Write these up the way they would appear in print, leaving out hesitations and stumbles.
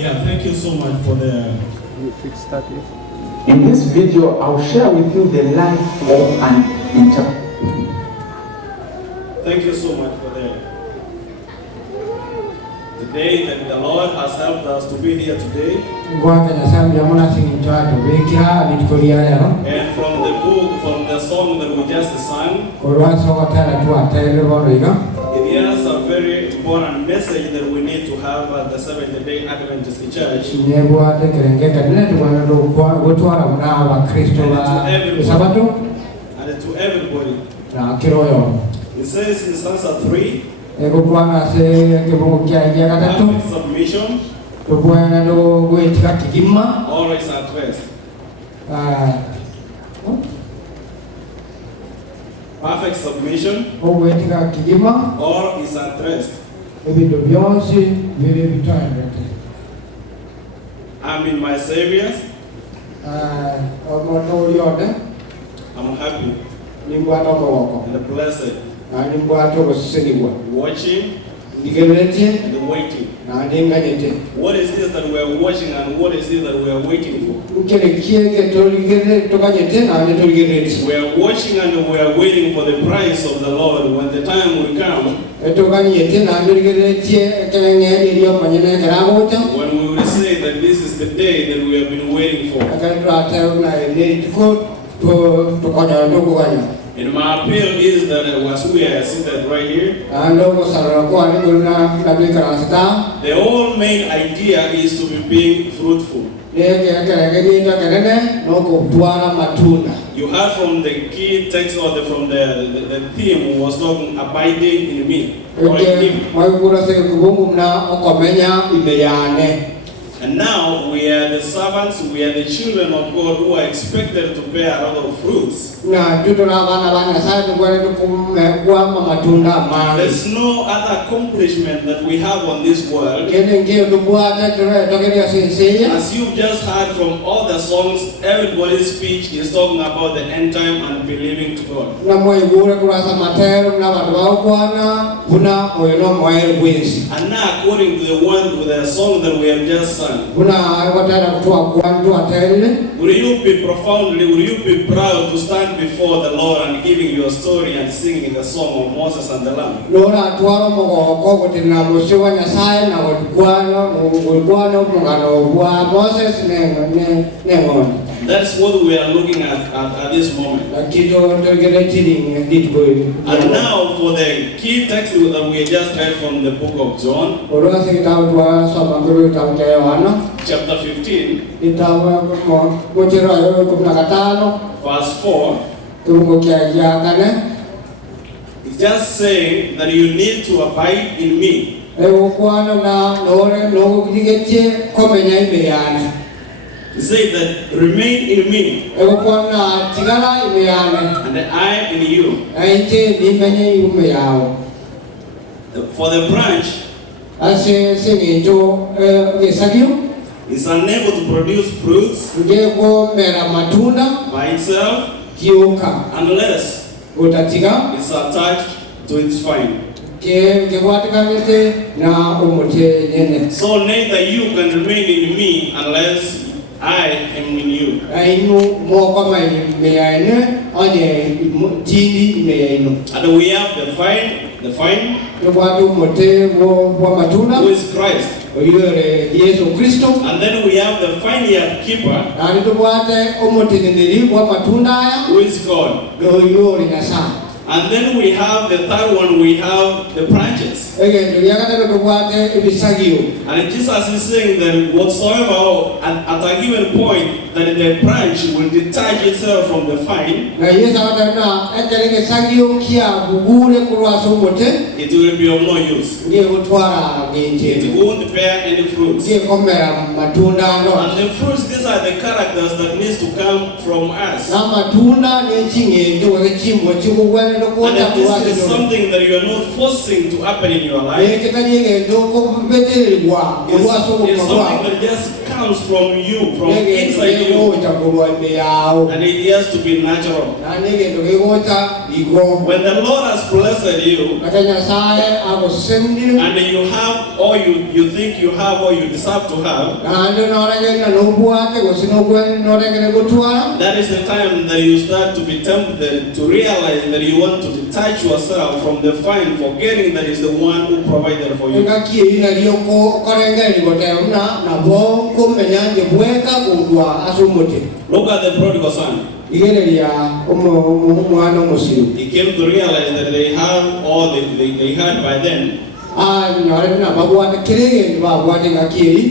Yeah, thank you so much for the... In this video, I'll share with you the life of an interpreter. Thank you so much for the day that the Lord has helped us to be here today. And from the book, from the song that we just sang, it has a very important message that we need to have at the Seventh-day Adventist Church. And to everybody. It says in stanza 3, perfect submission, all is at rest. Perfect submission, all is at rest. I'm in my Savior's. I'm happy and blessed. Watching and waiting. What is this that we are watching and what is this that we are waiting for? We are watching and we are waiting for the prize of the Lord when the time will come. When we will say that this is the day that we have been waiting for. And my appeal is that as we are seated right here, the whole main idea is to be being fruitful. You heard from the key text or from the theme who was talking abiding in me. Or in him. And now we are the servants, we are the children of God who are expected to bear a lot of fruits. There's no other accomplishment that we have on this world. As you've just heard from all the songs, everybody's speech is talking about the end time and believing to God. And now according to the song that we have just sung, will you be profoundly, will you be proud to stand before the Lord and giving your story and singing the song of Moses and the Lamb? That's what we are looking at this moment. And now for the key text that we just read from the book of John, chapter 15, verse 4, it's just saying that you need to abide in me. He said that remain in me, and I in you. For the branch is unable to produce fruits by itself unless it's attached to its vine. So neither you can remain in me unless I am in you. And we have the vine, who is Christ. And then we have the vineyard keeper, who is God. And then we have the third one, we have the branches. And Jesus is saying that whatsoever at a given point that the branch will detach itself from the vine, it will be of no use. It won't bear any fruits. And the fruits, these are the characters that needs to come from us. And this is something that you are not forcing to happen in your life. It's something that just comes from you, from inside you. And it has to be natural. When the Lord has blessed you, and you have all you think you have or you deserve to have, that is the time that you start to be tempted to realize that you want to detach yourself from the vine, forgetting that is the one who provided for you. Look at the prodigal son. He came to realize that they have all they had by then.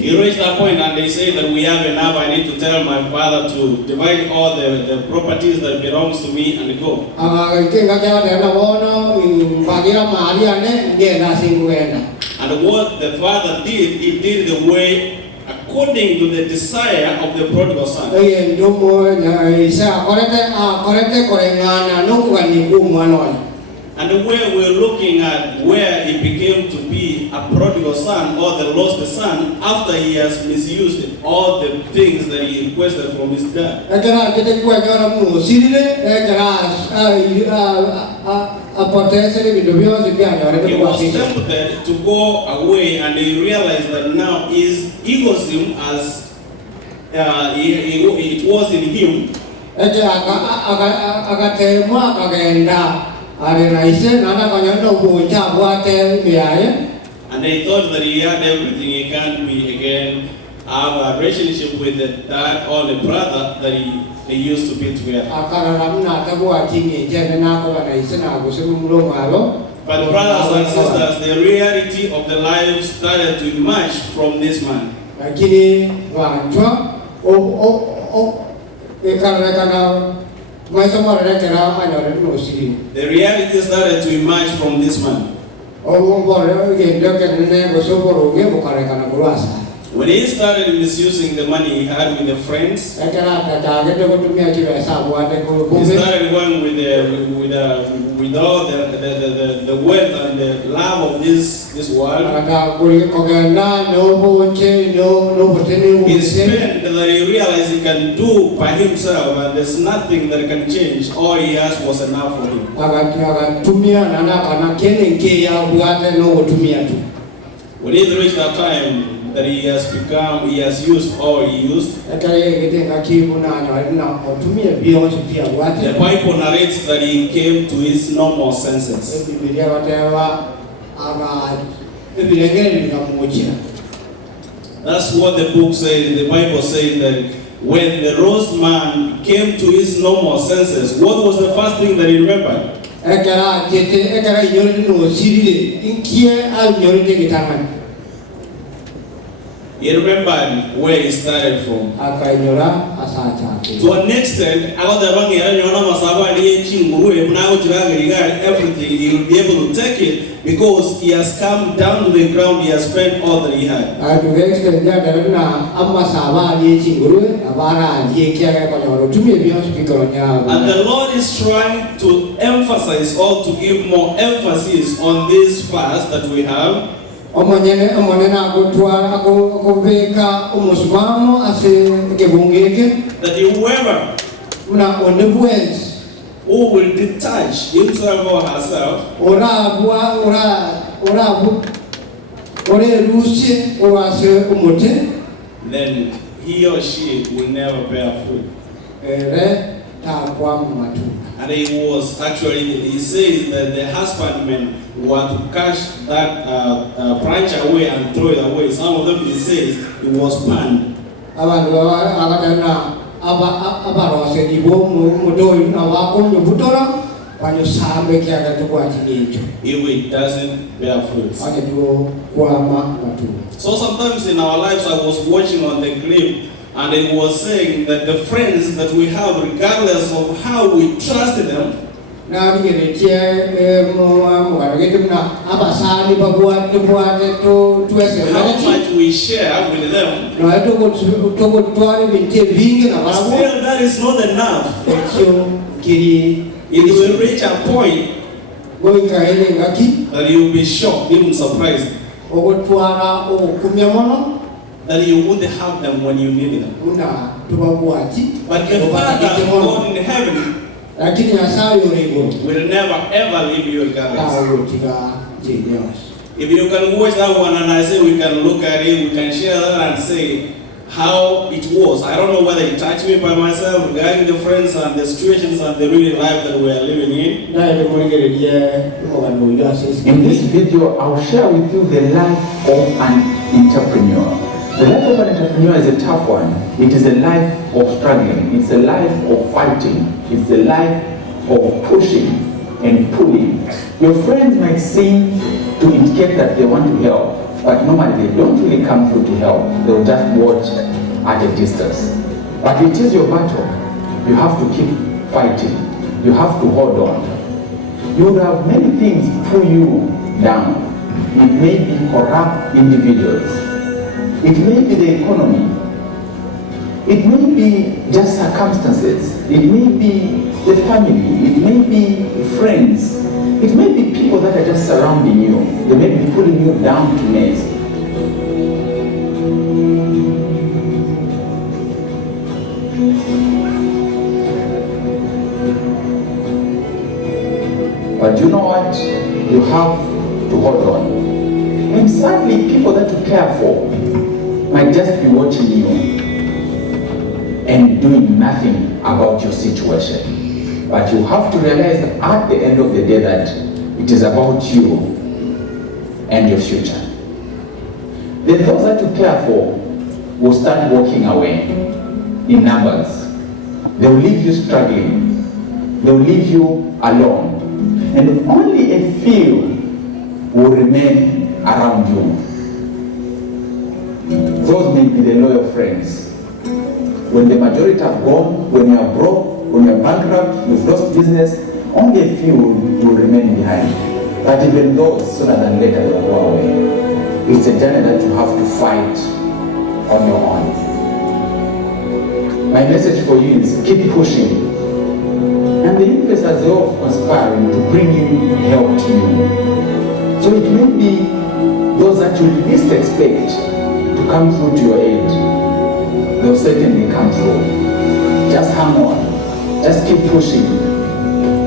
He reached that point and they say that we have enough. I need to tell my father to divide all the properties that belongs to me and go. And what the father did, he did the way according to the desire of the prodigal son. And where we're looking at where he became to be a prodigal son or the lost son after he has misused all the things that he requested from his dad. He was tempted to go away and he realized that now his egoism as it was in him. And they thought that he had everything. He can't be again have a relationship with the dad or the brother that they used to be together. But brothers and sisters, the reality of the life started to emerge from this man. The reality started to emerge from this man. When he started misusing the money he had with the friends, he started going with all the wealth and the love of this world. He spent that he realized he can do by himself and there's nothing that can change. All he asked was enough for him. When he reached that time that he has used all he used, the Bible narrates that he came to his normal senses. That's what the book says. The Bible says that when the lost man came to his normal senses, what was the first thing that he remembered? He remembered where he started from. To an extent, everything, he will be able to take it because he has come down to the ground, he has spent all that he had. And the Lord is trying to emphasize or to give more emphasis on this fast that we have. That whoever who will detach himself or herself then he or she will never bear fruit. And he says that the husbandmen were to catch that branch away and throw it away. Some of them, he says, it was burned. If it doesn't bear fruit. So sometimes in our lives, I was watching on the clip, and it was saying that the friends that we have, regardless of how we trust them, how much we share with them, still that is not enough. It will reach a point that you will be shocked, even surprised, that you wouldn't have them when you need them. But the Father God in heaven lakini Nyasaye origo will never ever leave you regardless. tawo tiga genius. If you can watch that one and I say we can look at it, we can share that and say how it was. I don't know whether it touched me by myself regarding the friends and the situations and the real life that we are living in. In this video, I'll share with you the life of an entrepreneur. The life of an entrepreneur is a tough one. It is a life of struggling. It's a life of fighting. It's a life of pushing and pulling. Your friends might seem to indicate that they want to help, but normally they don't really come through to help. They'll just watch at a distance. But it is your battle. You have to keep fighting. You have to hold on. You will have many things pull you down. It may be corrupt individuals. It may be the economy. It may be just circumstances. It may be the family. It may be friends. It may be people that are just surrounding you. They may be pulling you down to mess. But you know what? You have to hold on. And sadly, people that you care for might just be watching you and doing nothing about your situation. But you have to realize at the end of the day that it is about you and your future. Then those that you care for will start walking away in numbers. They will leave you struggling. They will leave you alone. And only a few will remain around you. Those may be the loyal friends. When the majority have gone, when you are broke, when you are bankrupt, you've lost business, only a few will remain behind. But even those, sooner than later, will go away. It's a journey that you have to fight on your own. My message for you is keep pushing. And the universe has a way of conspiring to bring you help to you. So it may be those that you least expect to come through to your aid. They'll certainly come through. Just hang on. Just keep pushing.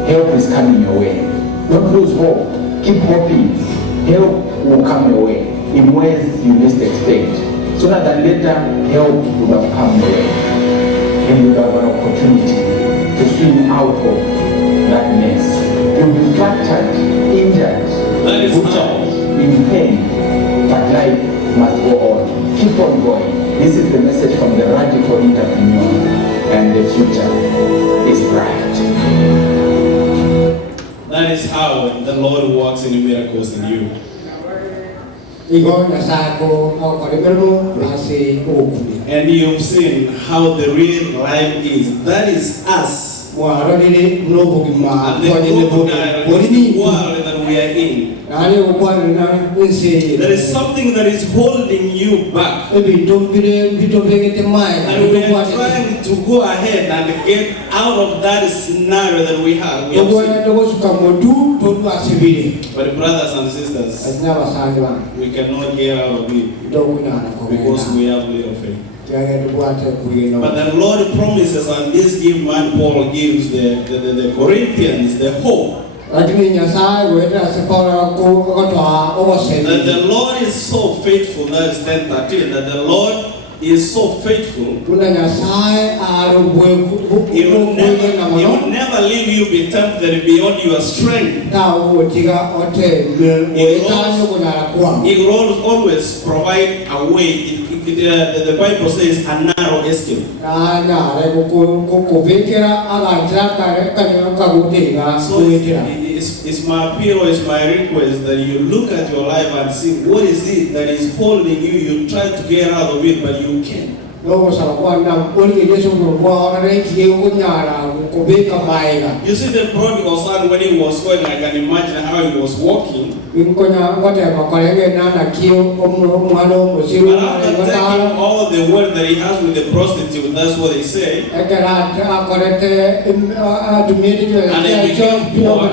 Help is coming your way. Don't lose hope. Keep hoping. Help will come your way in ways you least expect. Sooner than later, help will have come your way. And you have an opportunity to swim out of that mess. You'll be fractured, injured, butchered, in pain. But life must go on. Keep on going. This is the message from the radical entrepreneur, and the future is bright. That is how the Lord works in miracles in you. And you've seen how the real life is. That is us. And the world that we are in. There is something that is holding you back. And we are trying to go ahead and get out of that scenario that we have. But brothers and sisters, we cannot get out of it because we have little faith. But the Lord promises, and this gift man Paul gives the Corinthians the hope. That the Lord is so faithful, that is 10:13, that the Lord is so faithful. He will never leave you be tempted beyond your strength. He will always provide a way. The Bible says a narrow escape. So it's my appeal, it's my request that you look at your life and see what is it that is holding you. You try to get out of it, but you can't. You see the prodigal son, when he was going, I can imagine how he was walking. But after taking all the work that he has with the prostitute, that's what they say. And he became poor.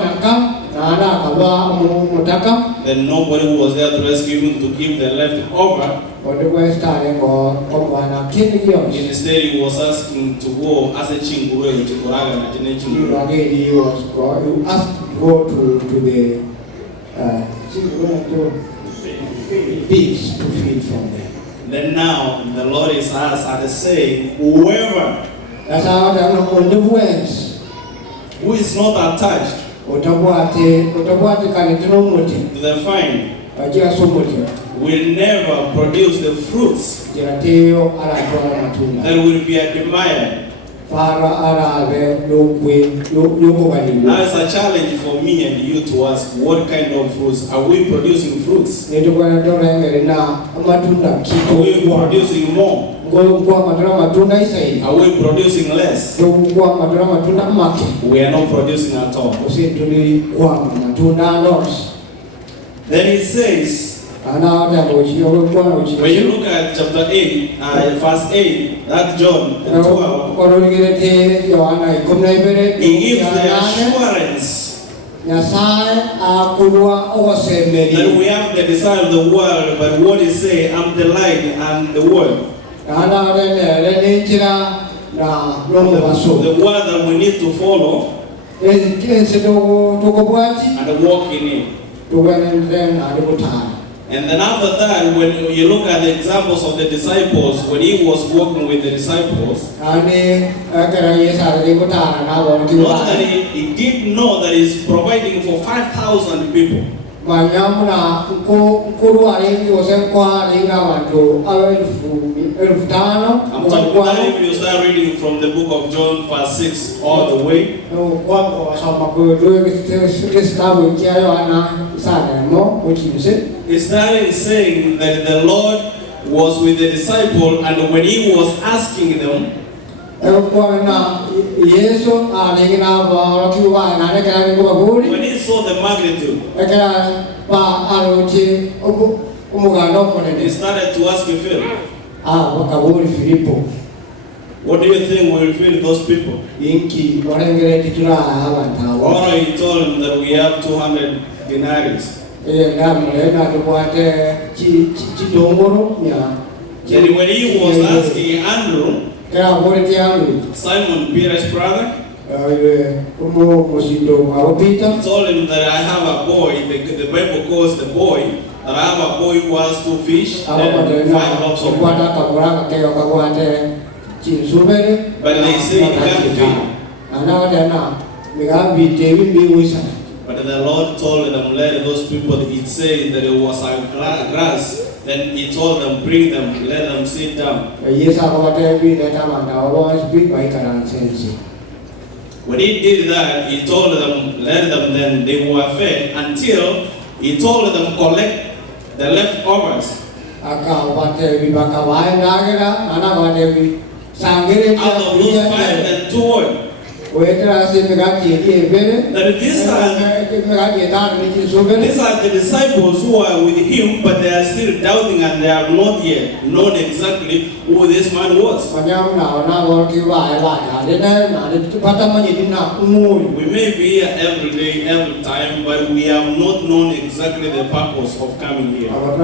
ana kaba mutaka then nobody was there to rescue him to give the left over. odwe stare ko bana kinyo Instead, he was asking to go as a chinguru to Koraga na jine chinguru. he was go you asked to go to the pigs to feed from there. Then now the Lord is saying, whoever That's how they are on the wings. who is not attached Otabuate kanitino muti. to the vine Ajia somuti. will never produce the fruits Jirateo ala tola matunda. that will be admired. Para ala ave yoko bali. Now it's a challenge for me and you to ask, what kind of fruits? Are we producing fruits? Neto kwa tora ngere na matunda Are we kito. producing more? Kwa matunda isai. Are we producing less? Kwa matunda make. We are not producing at all. Usituli kwa matunda nos. Then it says, Ana ada bochiyo kwa when you look at chapter 8, verse 8, that John 12, Orenge Yohana ikumna ibere. he gives the assurance Nyasai akulwa osemeri. that we have the desire of the world, but what he say, I'm the light and the world. Ana rene njira na lomo baso. The word that we need to follow Ense tokobwati and walk in it. tokwenende na libutana. And then after that, when you look at the examples of the disciples, when he was walking with the disciples, Ani kara yesa libutana na not that bonkiwa. he did know that he's providing for 5,000 people. Manyamuna kuru alingi osenkwa linga watu elfu tano. I'm talking about if you start reading from the book of John, verse 6, all the way. Kwako wasoma kudu kitabu cha Yohana sana mo uchimse. He started saying that the Lord was with the disciple, and when he was asking them, Kwa na Yesu alingina ba kiwa na ne kana ko baguri. when he saw the magnitude, Ekara pa aroche umuganda he omonene. started to ask Philip, Wakaburi Filipo. what do you think will feed those people? Inki orengere titula abantu. Or he told him that we have 200 denaries. Ngamwe na tubwate chidongoro nya. Then when he was asking Andrew, Kaya bori tiamu. Simon Peter's brother, Umo mosindo maopita. he told him that I have a boy, the Bible calls the boy, that I have a boy who has 2 fish and 5 loaves of bread. But they say he can't feed. But the Lord told them, let those people eat. Say that it was a grass. Then he told them, bring them, let them sit down. When he did that, he told them, let them, then they were fed until he told them, collect the leftovers. Out of those 5 and 2 oil. That these are the disciples who are with him, but they are still doubting and they have not yet known exactly who this man was. We may be here every day, every time, but we have not known exactly the purpose of coming here. And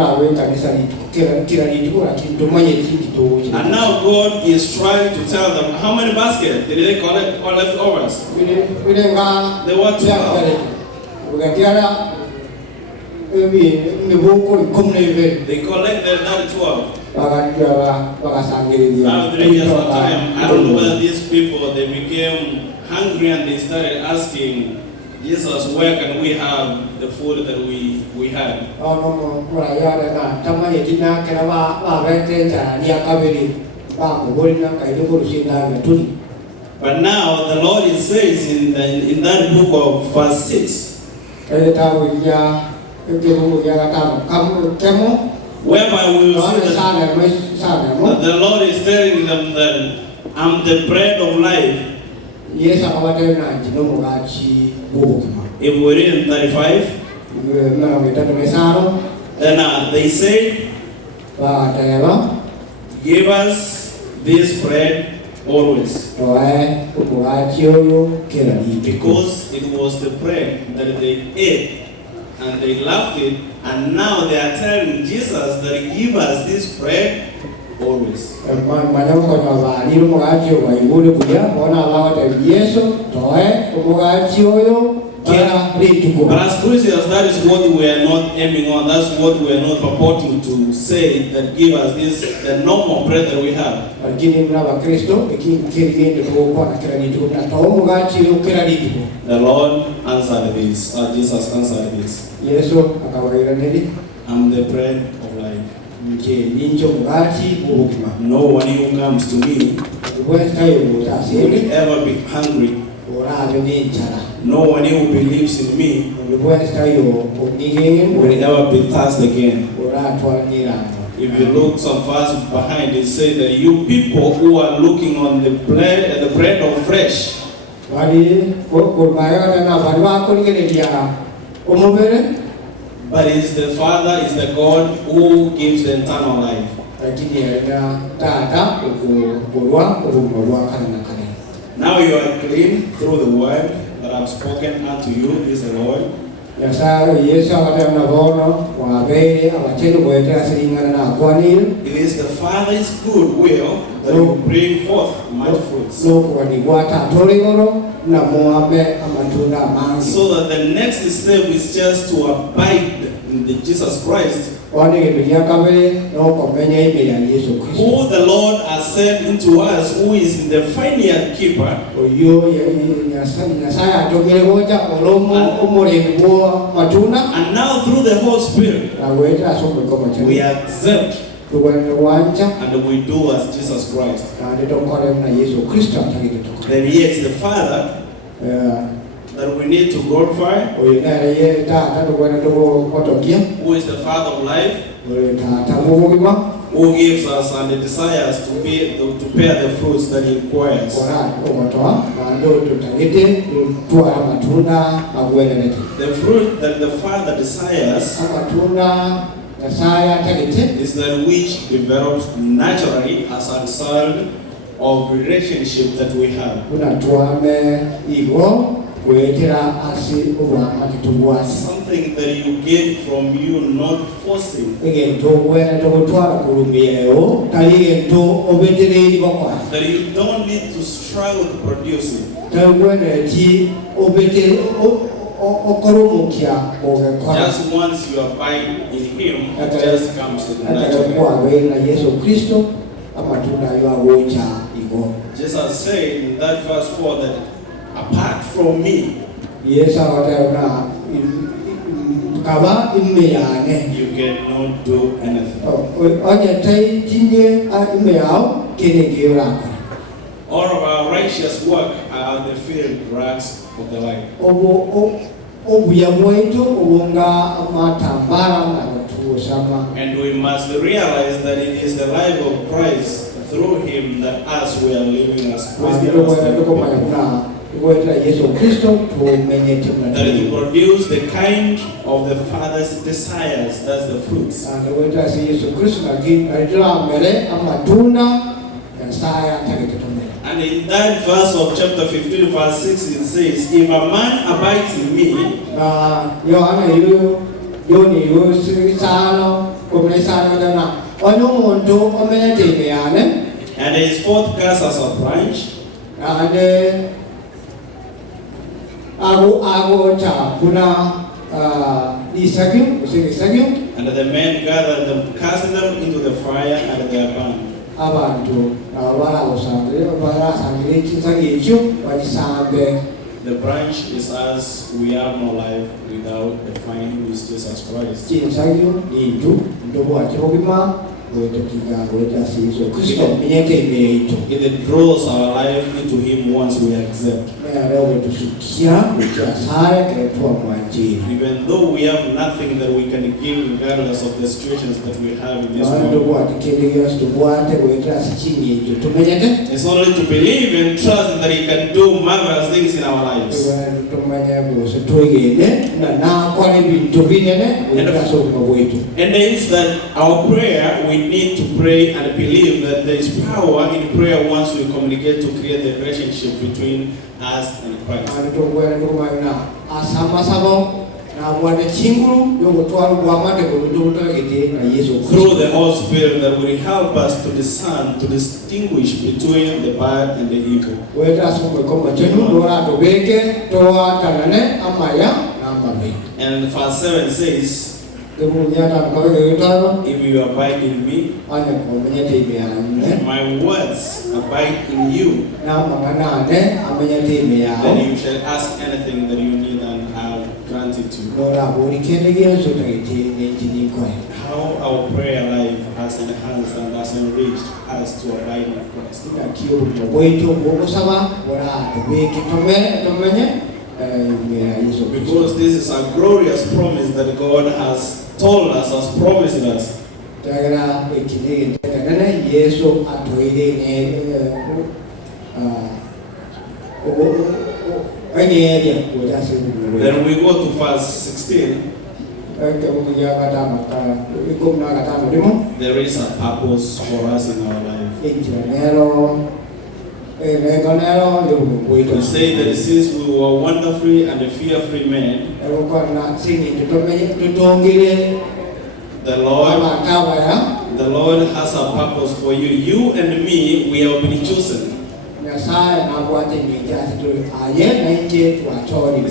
now God is trying to tell them, how many baskets did they collect or leftovers? There were 12. They collected that 12. Now 3 years of time, I don't know whether these people, they became hungry and they started asking Jesus, where can we have the food that we had? But now the Lord is says in that book of verse 6, whereby we will see that the Lord is telling them that I'm the bread of life. If we read in 35, then they said, give us this bread always. Because it was the bread that they ate and they loved it, and now they are telling Jesus that give us this bread always. But as Christians, that is what we are not aiming on. That's what we are not purporting to say that give us this, the normal bread that we have. The Lord answered this. Jesus answered this. I'm the bread of life. No one who comes to me will ever be hungry. No one who believes in me will ever be thirsty again. If you look some verse behind, it says that you people who are looking on the bread of flesh, but is the Father, is the God who gives the eternal life. Now you are clean through the word that I've spoken unto you, is the Lord. It is the Father's good will that will bring forth much fruits. So that the next step is just to abide in Jesus Christ, who the Lord has sent into us, who is the vineyard keeper. And now through the Holy Spirit, we accept and we do as Jesus Christ. Then he is the Father that we need to glorify, who is the Father of life, who gives us and the desires to bear the fruits that he requires. The fruit that the Father desires is that which develops naturally as a result of relationship that we have. Something that you get from you, not forcing. That you don't need to struggle to produce it. Just once you abide in him, it just comes in naturally. Jesus said in that verse 4 that apart from me, you cannot do anything. All of our righteous work are the field rags of the light. And we must realize that it is the life of Christ through him that us we are living as Christians. That it produce the kind of the Father's desires, that's the fruits. And in that verse of chapter 15, verse 6, it says, if a man abides in me, and his forth cast as a branch, and the men gathered them, cast them into the fire, and they are burned. The branch is us, we have no life without the vine, who is Jesus Christ. It draws our life into him once we accept. Even though we have nothing that we can give regardless of the situations that we have in this world, it's only to believe and trust that he can do marvelous things in our lives. And it's that our prayer, we we need to pray and believe that there is power in prayer once we communicate to create the relationship between us and Christ. Through the Holy Spirit that will help us to discern, to distinguish between the bad and the evil. And verse 7 says, if you abide in me, and my words abide in you, then you shall ask anything that you need and I'll grant it to you. How our prayer life has enhanced and has enriched us to abide in Christ. Because this is a glorious promise that God has told us, has promised us. Then we go to verse 16. There is a purpose for us in our life. We say that since we were wonderfully and fearfully made, the Lord has a purpose for you. You and me, we have been chosen. It's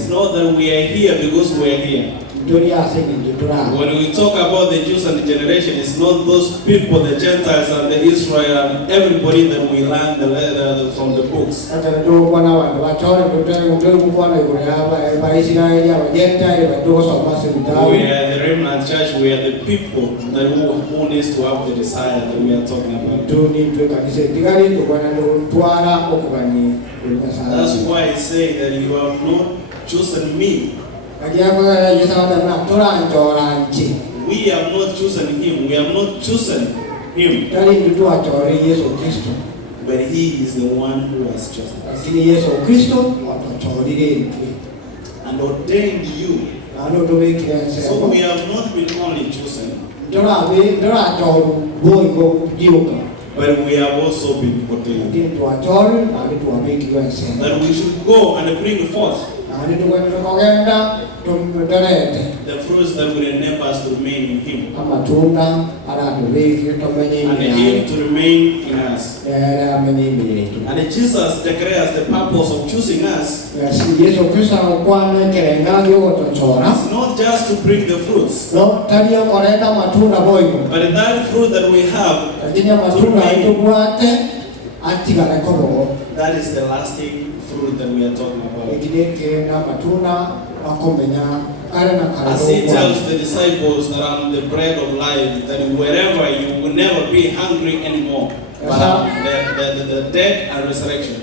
not that we are here because we are here. When we talk about the Jews and the generation, it's not those people, the Gentiles and the Israel and everybody that we learn from the books. We are the remnant church, we are the people that who needs to have the desire that we are talking about. That's why I say that you have not chosen me. We have not chosen him. We have not chosen him. But he is the one who has chosen us. And ordained you. So we have not been only chosen, but we have also been ordained. That we should go and bring forth the fruits that will enable us to remain in him, and him to remain in us. And Jesus declares the purpose of choosing us. It's not just to bring the fruits, but that fruit that we have to remain, that is the lasting fruit that we are talking about. As he tells the disciples that I'm the bread of life, that wherever you will never be hungry anymore, but the death and resurrection.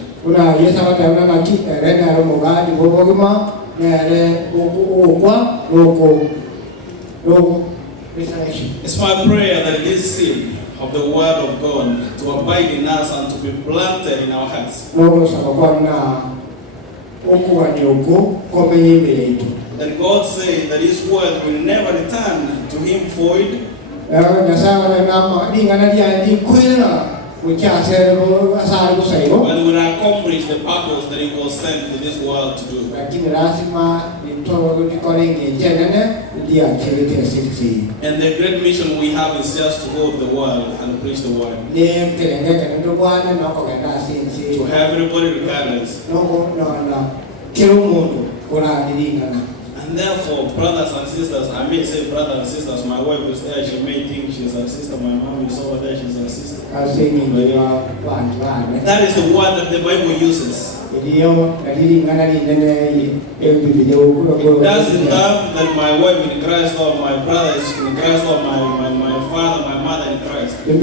It's my prayer that this seed of the word of God to abide in us and to be planted in our hearts. That God said that his word will never return to him void, but will accomplish the purpose that he was sent to this world to do. And the great mission we have is just to go to the world and preach the word to everybody regardless. And therefore, brothers and sisters, I may say brothers and sisters, my wife is there, she may think she's a sister, my mom is over there, she's a sister. That is the word that the Bible uses. It doesn't have that my wife in Christ or my brother is in Christ or my father, my mother in Christ. It's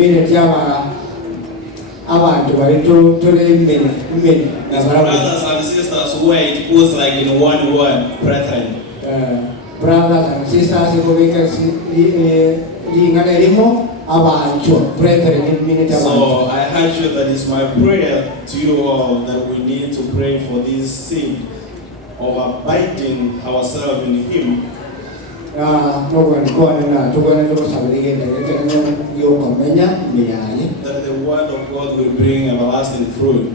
brothers and sisters where it goes like in one word, brethren. Brothers and sisters, so I urge you that it's my prayer to you all that we need to pray for this seed of abiding ourselves in him, That the word of God will bring everlasting fruit.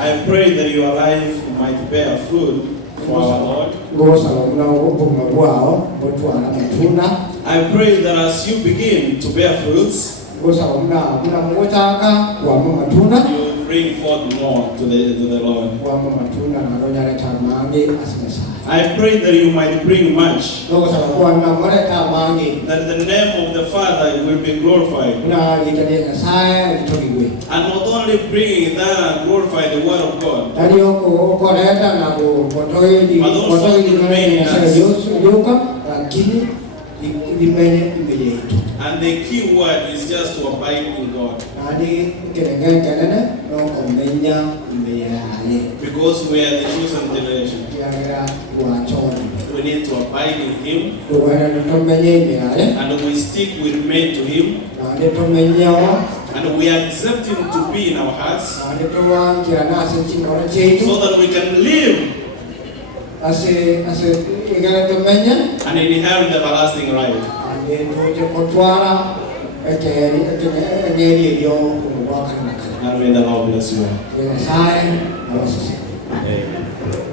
I pray that your life might bear fruit for our Lord. I pray that as you begin to bear fruits, you will bring forth more to the Lord. I pray that you might bring much, that the name of the Father will be glorified. And not only bringing that, glorify the word of God, but also remain in us. And the key word is just to abide in God. Because we are the chosen generation. We need to abide in Him. And we stick, we remain to Him. And we accept Him to be in our hearts, so that we can live and inherit the everlasting life. And may the Lord bless you. Amen.